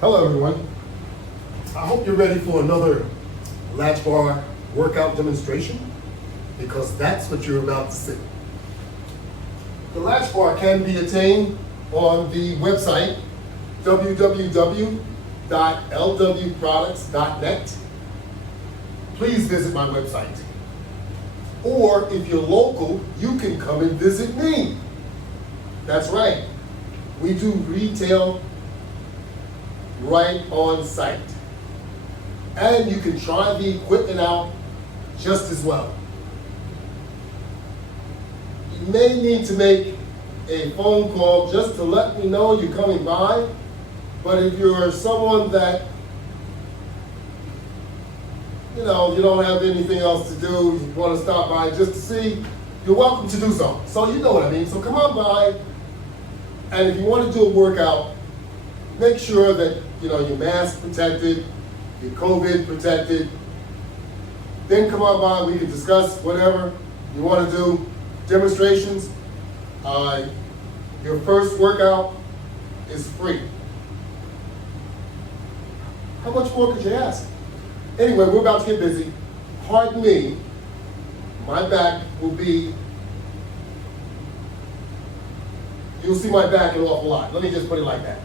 Hello everyone. I hope you're ready for another Latchbar workout demonstration because that's what you're about to see. The Latchbar can be attained on the website www.lwproducts.net. Please visit my website. Or if you're local, you can come and visit me. That's right. We do retail right on site. And you can try the equipment out just as well. You may need to make a phone call just to let me know you're coming by, but if you're someone that you don't have anything else to do, you want to stop by just to see, you're welcome to do so. So you know what I mean. So come on by, and if you want to do a workout, make sure that your mask protected, your COVID protected. Then come on by, we can discuss whatever you want to do. Demonstrations, your first workout is free. How much more could you ask? Anyway, we're about to get busy. Pardon me, my back will be, you'll see my back an awful lot. Let me just put it like that.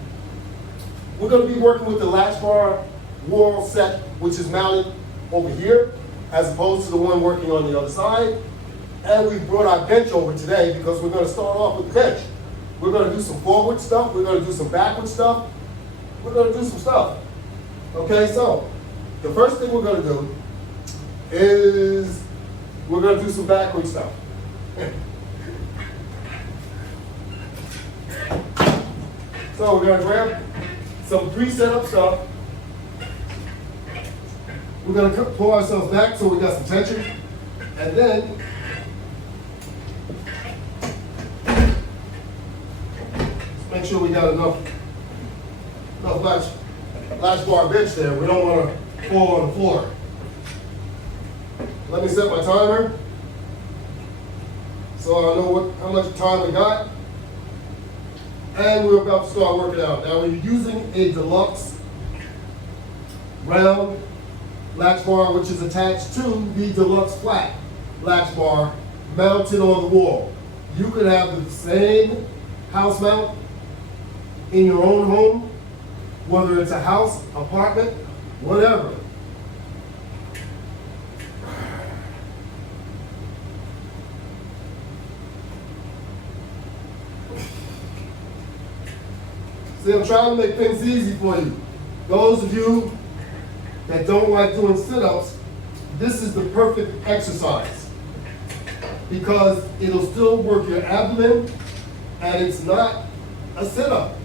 We're going to be working with the Latchbar wall set, which is mounted over here, as opposed to the one working on the other side. And we brought our bench over today because we're going to start off with the bench. We're going to do some forward stuff. We're going to do some backward stuff. We're going to do some stuff. Okay, so the first thing we're going to do is we're going to do some backward stuff. So we're going to grab some pre-set-up stuff. We're going to pull ourselves back so we got some tension. And then let's make sure we got enough Latchbar bench there. We don't want to fall on the floor. Let me set my timer so I know how much time we got. And we're about to start working out. Now we're using a deluxe round Latchbar, which is attached to the deluxe flat Latchbar mounted on the wall. You could have the same house mount in your own home, whether it's a house, apartment, whatever. See, I'm trying to make things easy for you. Those of you that don't like doing sit-ups, this is the perfect exercise because it'll still work your abdomen and it's not a sit-up.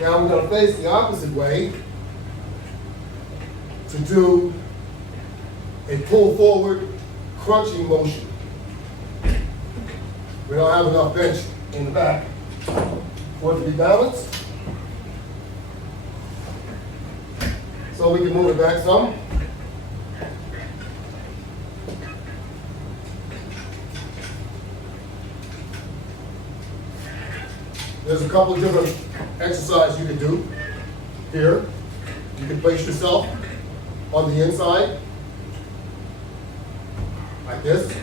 Now I'm going to face the opposite way to do a pull forward crunching motion. We don't have enough bench in the back for it to be balanced. So we can move it back some. There's a couple of different exercises you can do here. You can place yourself on the inside, like this.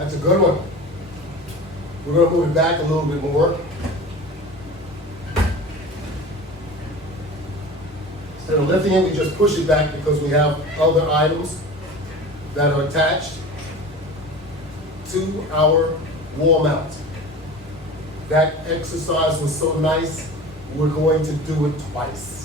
That's a good one. We're going to move it back a little bit more. Instead of lifting it, we just push it back because we have other items that are attached to our wall mount. That exercise was so nice, we're going to do it twice.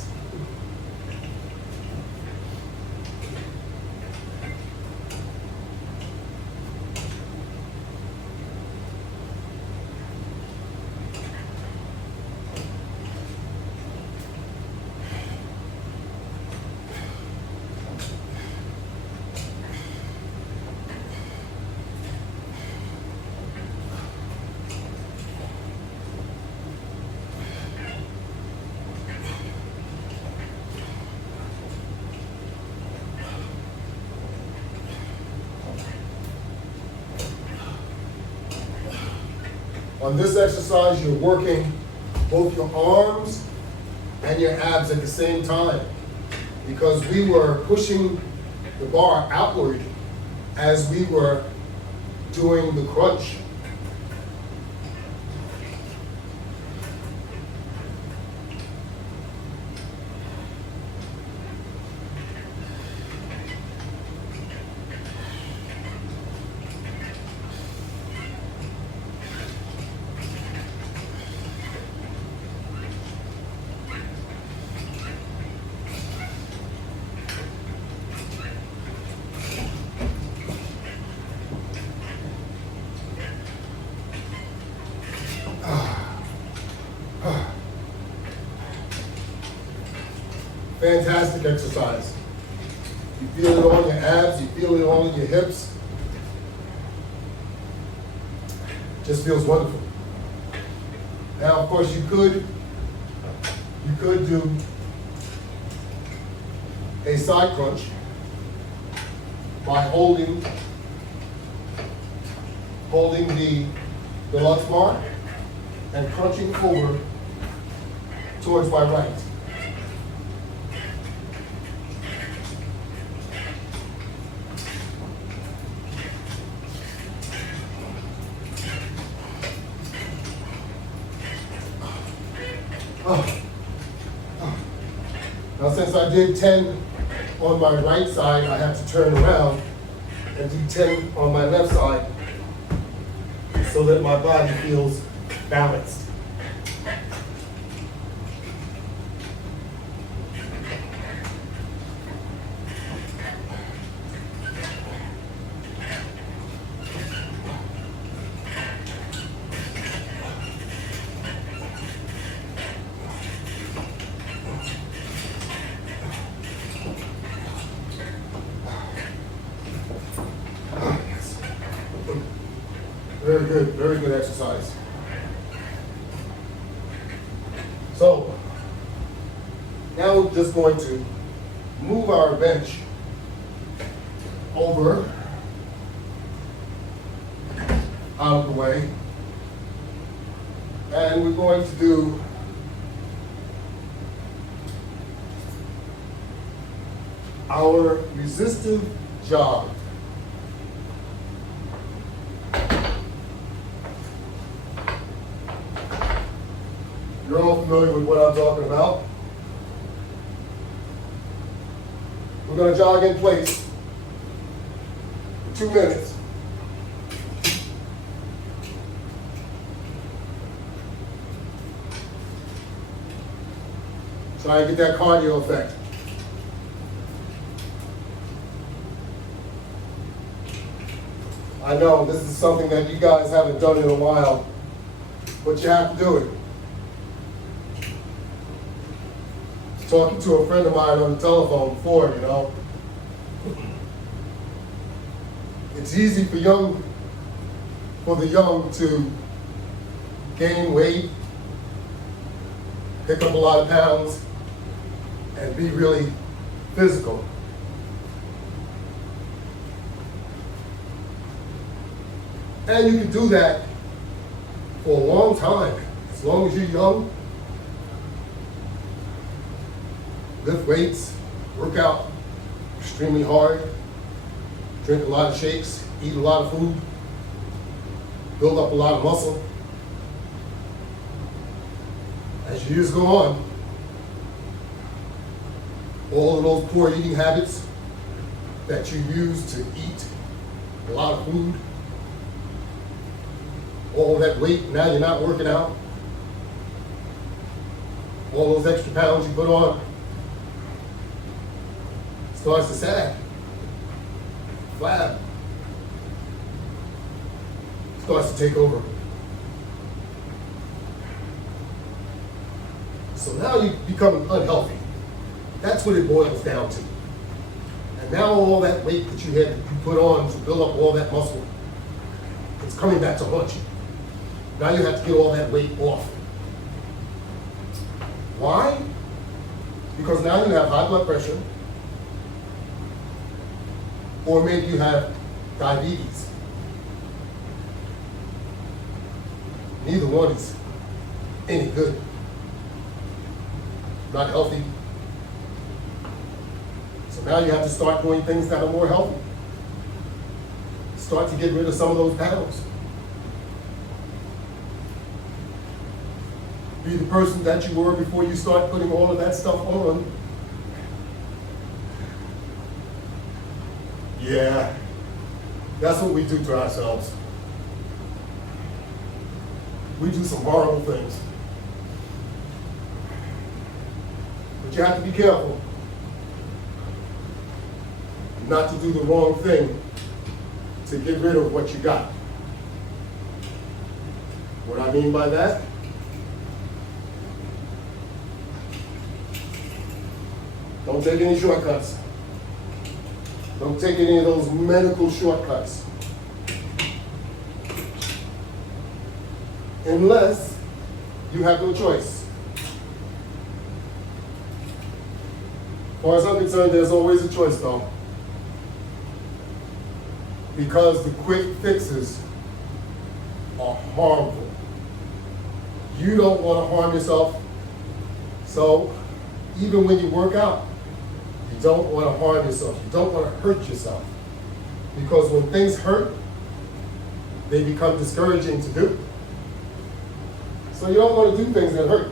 On this exercise, you're working both your arms and your abs at the same time because we were pushing the bar outward as we were doing the crunch. Fantastic exercise. You feel it on your abs, you feel it on your hips. Just feels wonderful. Now, of course, you could do a side crunch by holding the Latchbar and crunching over towards my right. Now, since I did 10 on my right side, I have to turn around and do 10 on my left side so that my body feels balanced. Very good exercise. So, now we're just going to move our bench over out of the way, and we're going to do our resistive jog. You're all familiar with what I'm talking about. We're going to jog in place for 2 minutes. Try and get that cardio effect. I know this is something that you guys haven't done in a while, but you have to do it. Talking to a friend of mine on the telephone before, you know. It's easy for the young to gain weight, pick up a lot of pounds, and be really physical. And you can do that for a long time, as long as you're young. Lift weights, work out extremely hard, drink a lot of shakes, eat a lot of food. build up a lot of muscle. As years go on, all of those poor eating habits that you use to eat a lot of food, all that weight, now you're not working out, all those extra pounds you put on, starts to sag, flab, starts to take over. So now you become unhealthy. That's what it boils down to. And now all that weight that you put on to build up all that muscle, it's coming back to haunt you. Now you have to get all that weight off. Why? Because now you have high blood pressure, or maybe you have diabetes. Neither one is any good. Not healthy. So now you have to start doing things that are more healthy. Start to get rid of some of those pounds. Be the person that you were before you start putting all of that stuff on. Yeah, that's what we do to ourselves. We do some horrible things. But you have to be careful not to do the wrong thing to get rid of what you got. What I mean by that? Don't take any shortcuts. Don't take any of those medical shortcuts. Unless you have no choice. As far as I'm concerned, there's always a choice though. Because the quick fixes are harmful. You don't want to harm yourself. So even when you work out, you don't want to harm yourself. You don't want to hurt yourself. Because when things hurt, they become discouraging to do. So you don't want to do things that hurt.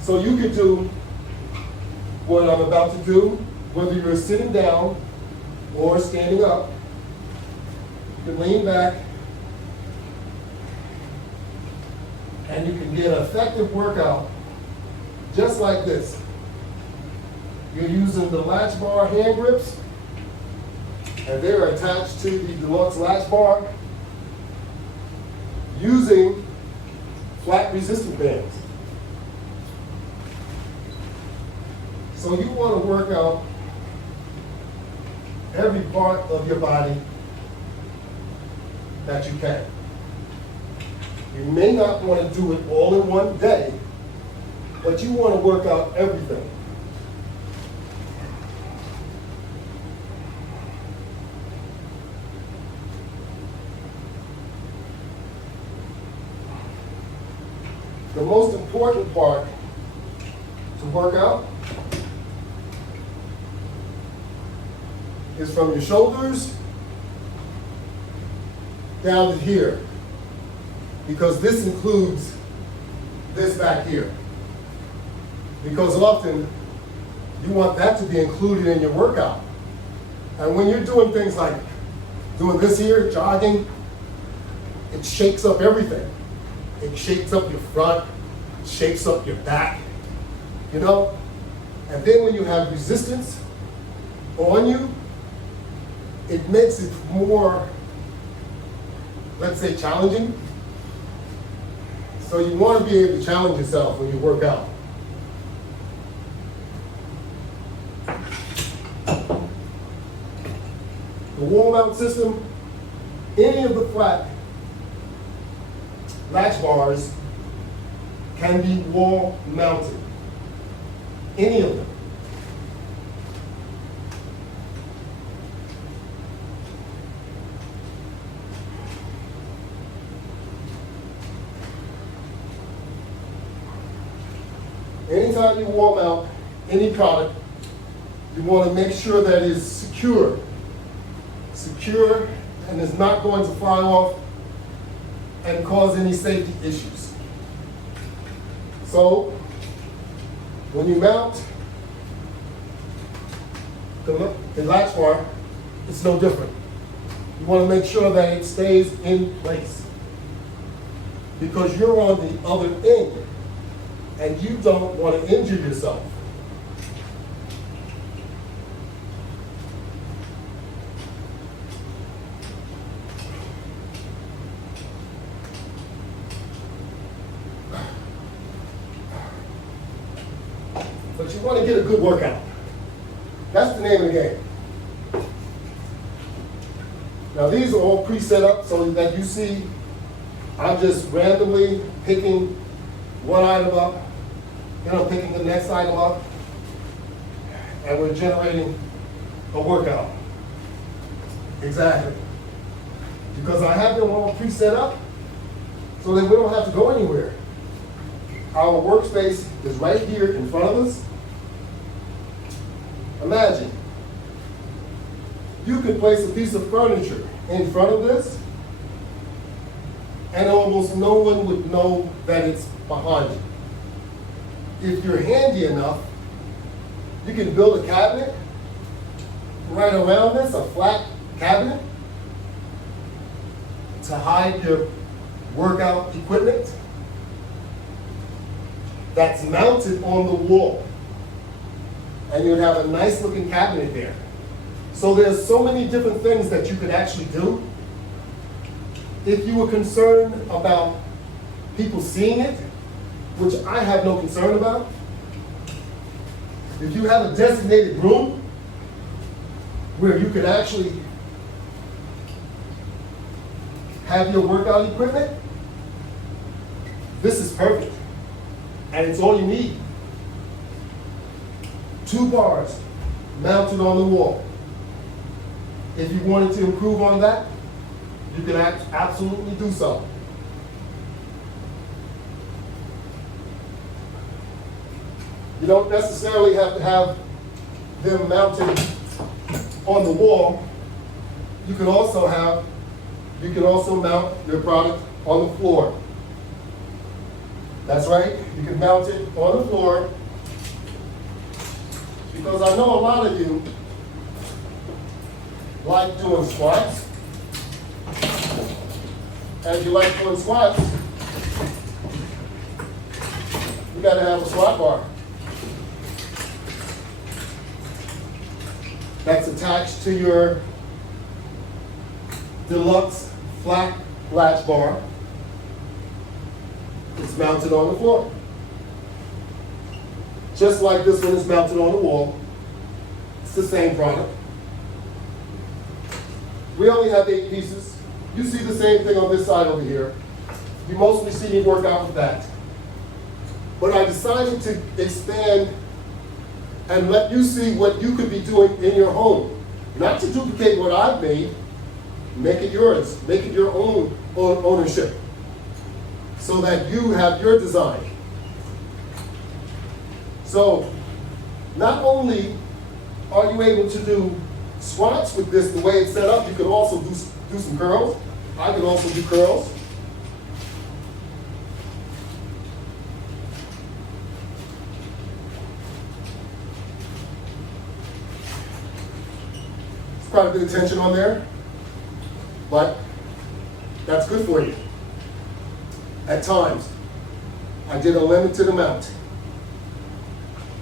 So you could do what I'm about to do, whether you're sitting down or standing up. You can lean back and you can get an effective workout just like this. You're using the Latchbar hand grips, and they're attached to the deluxe Latchbar using flat resistance bands. So you want to work out every part of your body that you can. You may not want to do it all in one day, but you want to work out everything. The most important part to work out is from your shoulders down to here, because this includes this back here. Because often you want that to be included in your workout. And when you're doing things like doing this here, jogging, it shakes up everything. It shakes up your front, it shakes up your back, you know? And then when you have resistance on you, it makes it more, let's say, challenging. So you want to be able to challenge yourself when you work out. The wall mount system, any of the flat latch bars can be wall mounted. Any of them. Anytime you wall mount any product, you want to make sure that it's secure secure, and is not going to fly off and cause any safety issues. So, when you mount the latch bar, it's no different. You want to make sure that it stays in place, because you're on the other end and you don't want to injure yourself. But you want to get a good workout. That's the name of the game. Now these are all pre-set up so that you see I'm just randomly picking one item up, then I'm picking the next item up, and we're generating a workout. Exactly. Because I have them all pre-set up so that we don't have to go anywhere. Our workspace is right here in front of us. Imagine, you could place a piece of furniture in front of this, and almost no one would know that it's behind you. If you're handy enough, you can build a cabinet right around this, a flat cabinet, to hide your workout equipment that's mounted on the wall. And you'd have a nice looking cabinet there. So there's so many different things that you could actually do. If you were concerned about people seeing it, which I have no concern about, if you have a designated room where you could actually have your workout equipment, this is perfect. And it's all you need. 2 bars mounted on the wall. If you wanted to improve on that, you can absolutely do so. You don't necessarily have to have them mounted on the wall. You can also mount your product on the floor. That's right, you can mount it on the floor, because I know a lot of you like doing squats. As you like doing squats, you gotta have a squat bar that's attached to your deluxe flat latch bar. It's mounted on the floor. Just like this one is mounted on the wall. It's the same product. We only have 8 pieces. You see the same thing on this side over here. You mostly see me work out with that. But I decided to expand and let you see what you could be doing in your home. Not to duplicate what I've made, make it yours. Make it your own ownership, so that you have your design. So, not only are you able to do squats with this the way it's set up, you can also do some curls. I can also do curls. It's quite a bit of tension on there, but that's good for you. At times, I did a limited amount.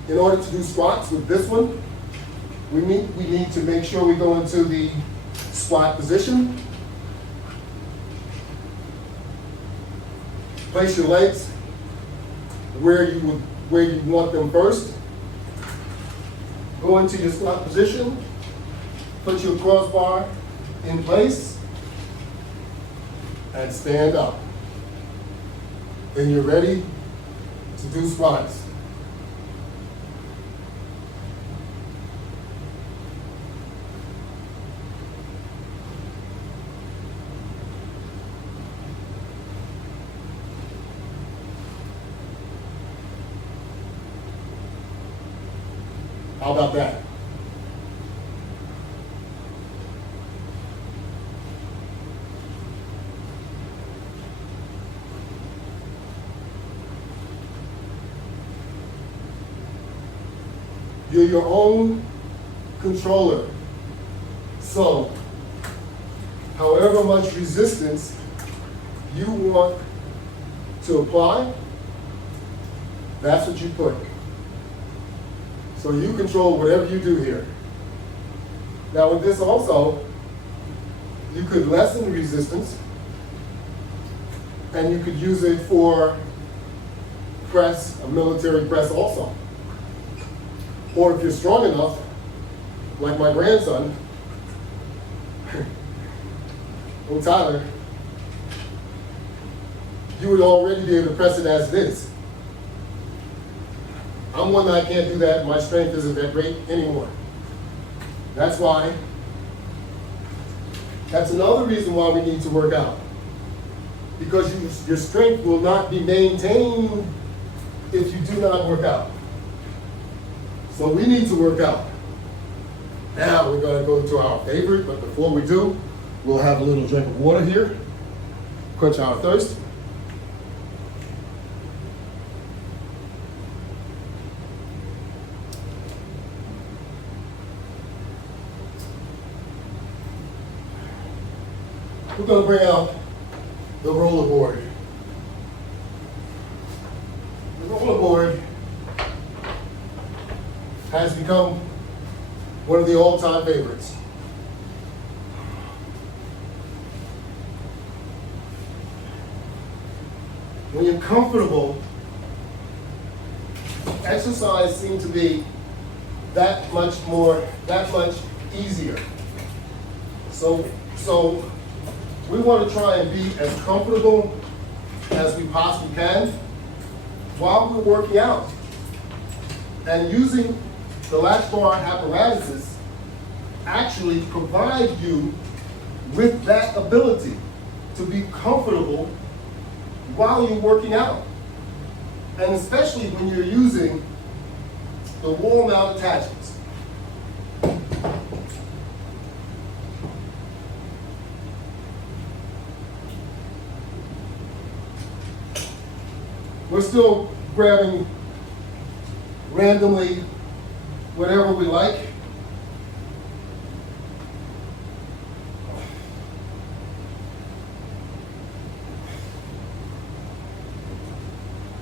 In order to do squats with this one, we need to make sure we go into the squat position. Place your legs where you want them first. Go into your squat position. Put your crossbar in place and stand up. Then you're ready to do squats. How about that? You're your own controller. So, however much resistance you want to apply, that's what you put. So you control whatever you do here. Now with this also, you could lessen the resistance and you could use it for press, a military press also. Or if you're strong enough, like my grandson, oh Tyler, you would already be able to press it as it is. I'm one that I can't do that. My strength isn't that great anymore. That's why, that's another reason why we need to work out. Because your strength will not be maintained if you do not work out. So we need to work out. Now we're going to go to our favorite, but before we do, we'll have a little drink of water here, quench our thirst. We're going to bring out the rollerboard. The rollerboard has become one of the all-time favorites. When you're comfortable, exercise seems to be that much easier. So we want to try and be as comfortable as we possibly can while we're working out. And using the Latchbar apparatuses actually provide you with that ability to be comfortable while you're working out. And especially when you're using the wall mount attachments. We're still grabbing randomly whatever we like.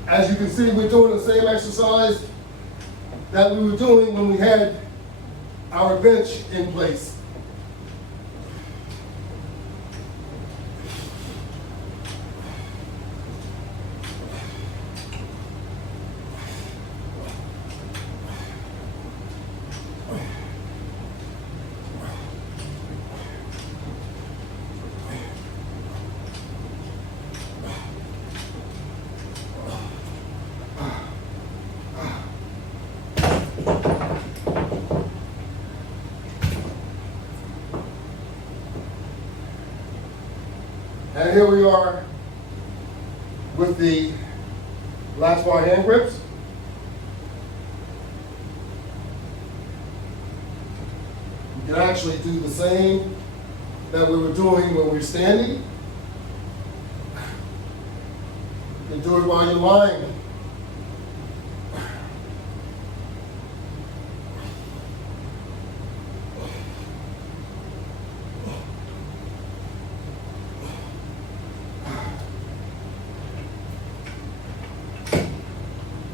As you can see, we're doing the same exercise that we were doing when we had our bench in place. And here we are with the Latchbar hand grips. You can actually do the same that we were doing when we were standing. You can do it while you're lying.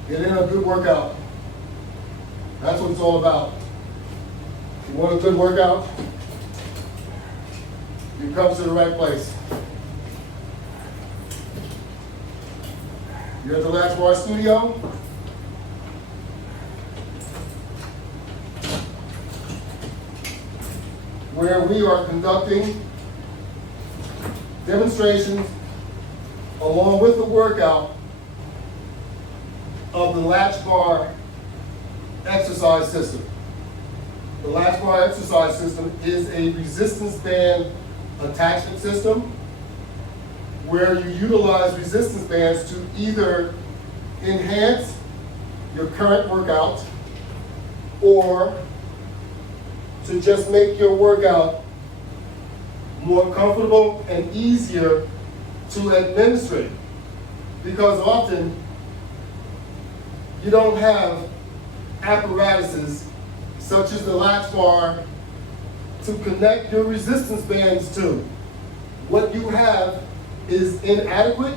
Get in a good workout. That's what it's all about. If you want a good workout, you come to the right place. You're at the Latchbar studio. Where we are conducting demonstrations along with the workout of the Latchbar exercise system. The Latchbar exercise system is a resistance band attachment system where you utilize resistance bands to either enhance your current workout or to just make your workout more comfortable and easier to administrate. Because often you don't have apparatuses, such as the latch bar, to connect your resistance bands to. What you have is inadequate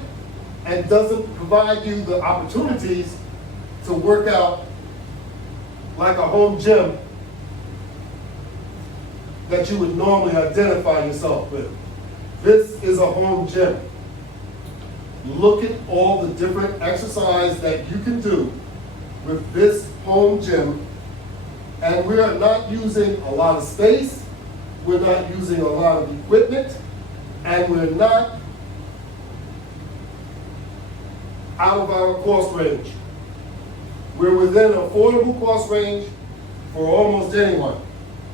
and doesn't provide you the opportunities to work out like a home gym that you would normally identify yourself with. This is a home gym. Look at all the different exercises that you can do with this home gym, and we are not using a lot of space, we're not using a lot of equipment, and we're not out of our cost range. We're within an affordable cost range for almost anyone.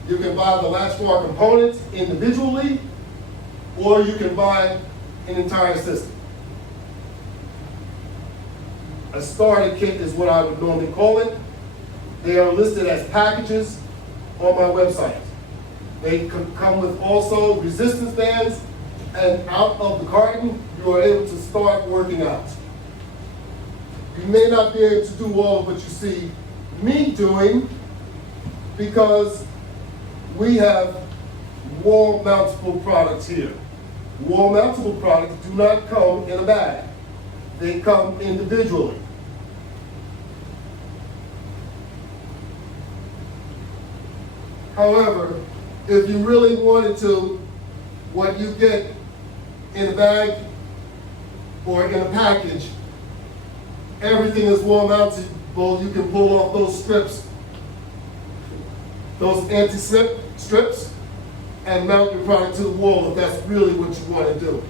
You can buy the Latchbar components individually, or you can buy an entire system. A starter kit is what I would normally call it. They are listed as packages on my website. They come with also resistance bands, and out of the carton, you are able to start working out. You may not be able to do all of what you see me doing because we have wall mountable products here. Wall mountable products do not come in a bag. They come individually. However, if you really wanted to, what you get in a bag or in a package, everything is wall mountable. You can pull off those strips, those anti-slip strips, and mount your product to the wall if that's really what you want to do.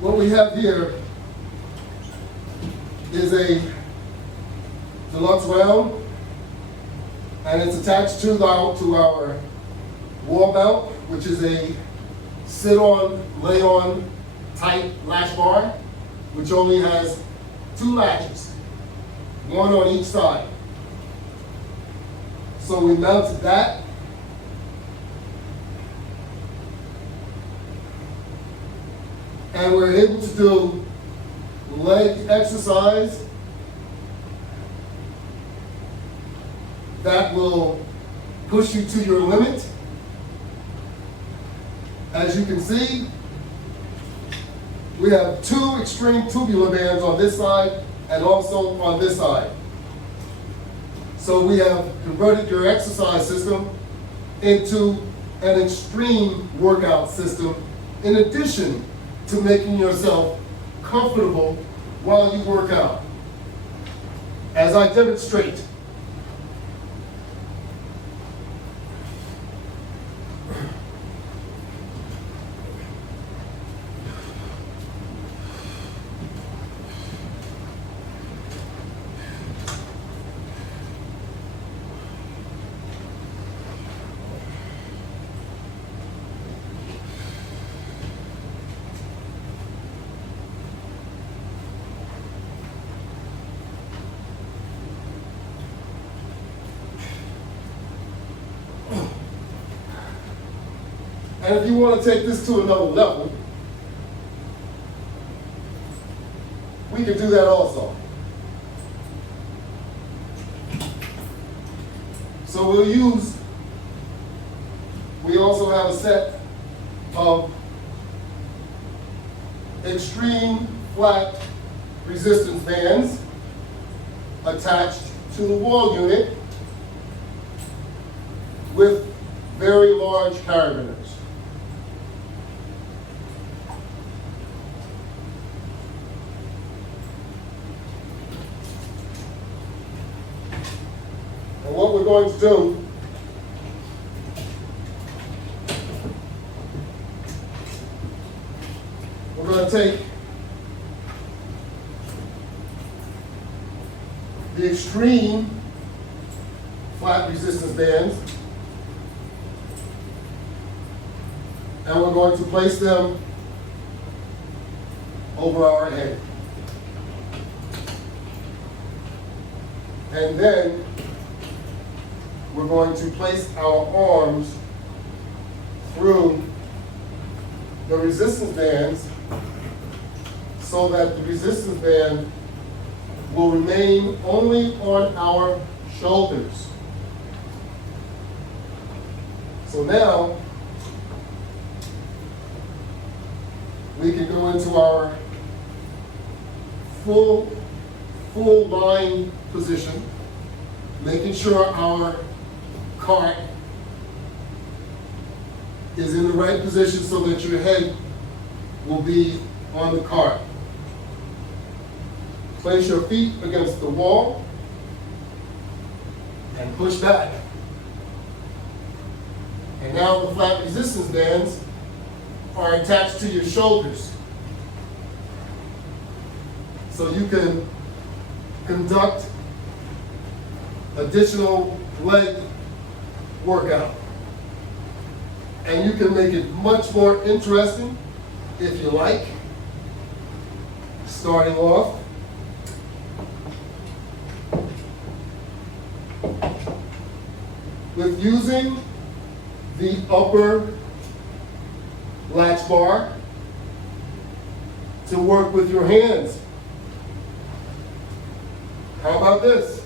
What we have here is a deluxe round, and it's attached to our wall mount, which is a sit-on, lay-on type latch bar, which only has 2 latches, one on each side. So we mounted that. And we're able to do leg exercise that will push you to your limit. As you can see, we have 2 extreme tubular bands on this side and also on this side. So we have converted your exercise system into an extreme workout system in addition to making yourself comfortable while you work out. As I demonstrate, and if you want to take this to another level, we can do that also. So we also have a set of extreme flat resistance bands attached to the wall unit with very large carabiners. And what we're going to do we're going to take the extreme flat resistance bands, and we're going to place them over our head. And then we're going to place our arms through the resistance bands so that the resistance band will remain only on our shoulders. So now we can go into our full line position, making sure our cart is in the right position so that your head will be on the cart. Place your feet against the wall and push back. And now the flat resistance bands are attached to your shoulders. So you can conduct additional leg workout. And you can make it much more interesting if you like. Starting off with using the upper latch bar to work with your hands. How about this?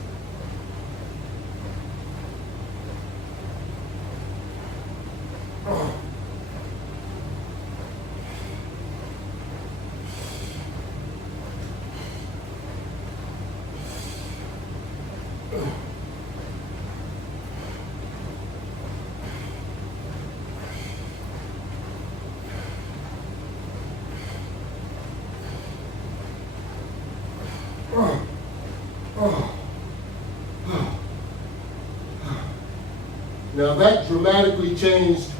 Now that dramatically changed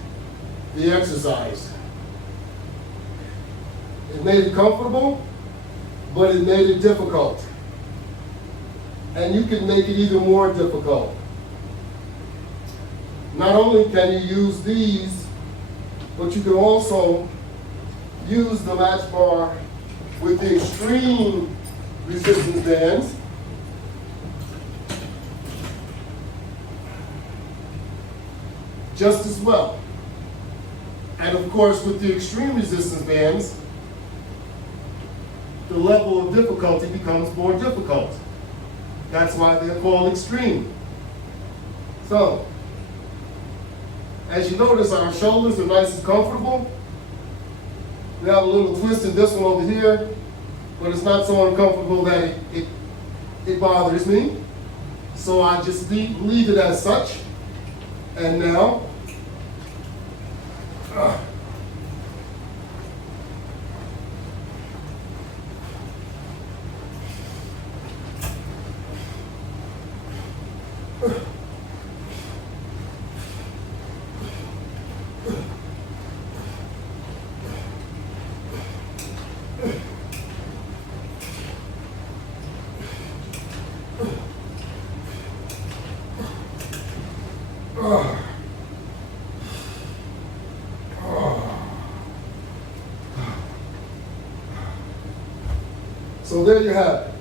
the exercise. It made it comfortable, but it made it difficult. And you can make it even more difficult. Not only can you use these, but you can also use the latch bar with the extreme resistance bands. Just as well. And of course, with the extreme resistance bands, the level of difficulty becomes more difficult. That's why they're called extreme. So, as you notice, our shoulders are nice and comfortable. We have a little twist in this one over here, but it's not so uncomfortable that it bothers me. So I just leave it as such. And now, so there you have it.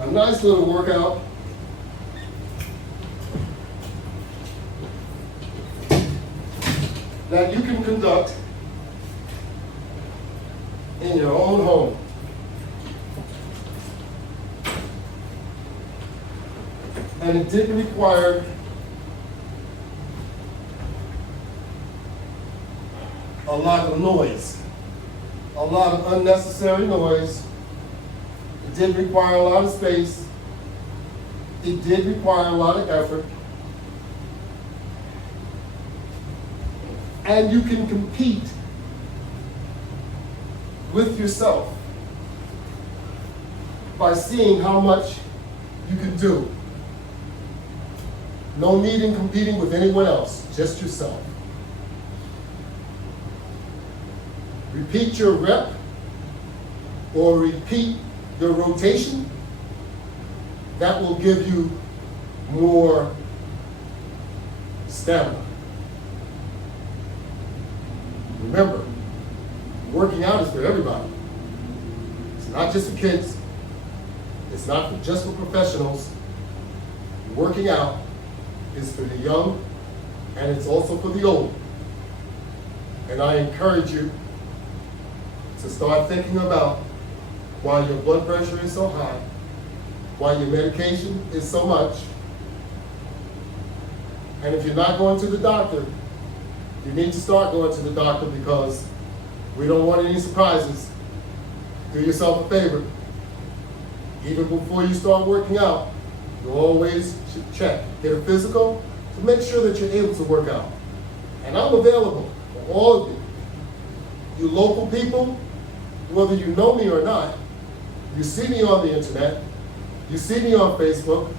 A nice little workout. That you can conduct in your own home. And it didn't require a lot of noise, a lot of unnecessary noise. It did require a lot of space. It did require a lot of effort. And you can compete with yourself by seeing how much you can do. No need in competing with anyone else, just yourself. repeat your rep or repeat your rotation, that will give you more stamina. Remember, working out is for everybody. It's not just for kids. It's not just for professionals. Working out is for the young, and it's also for the old. And I encourage you to start thinking about why your blood pressure is so high, why your medication is so much, and if you're not going to the doctor, you need to start going to the doctor because we don't want any surprises. Do yourself a favor. Even before you start working out, you always should check, get a physical to make sure that you're able to work out. And I'm available for all of you. You local people, whether you know me or not, you see me on the internet, you see me on Facebook,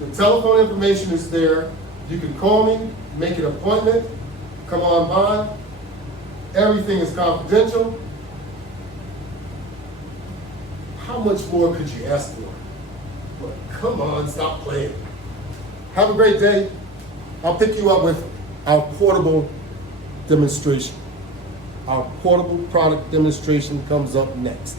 the telephone information is there. You can call me, make an appointment, come on by. Everything is confidential. How much more could you ask for? But come on, stop playing. Have a great day. I'll pick you up with our portable demonstration. Our portable product demonstration comes up next.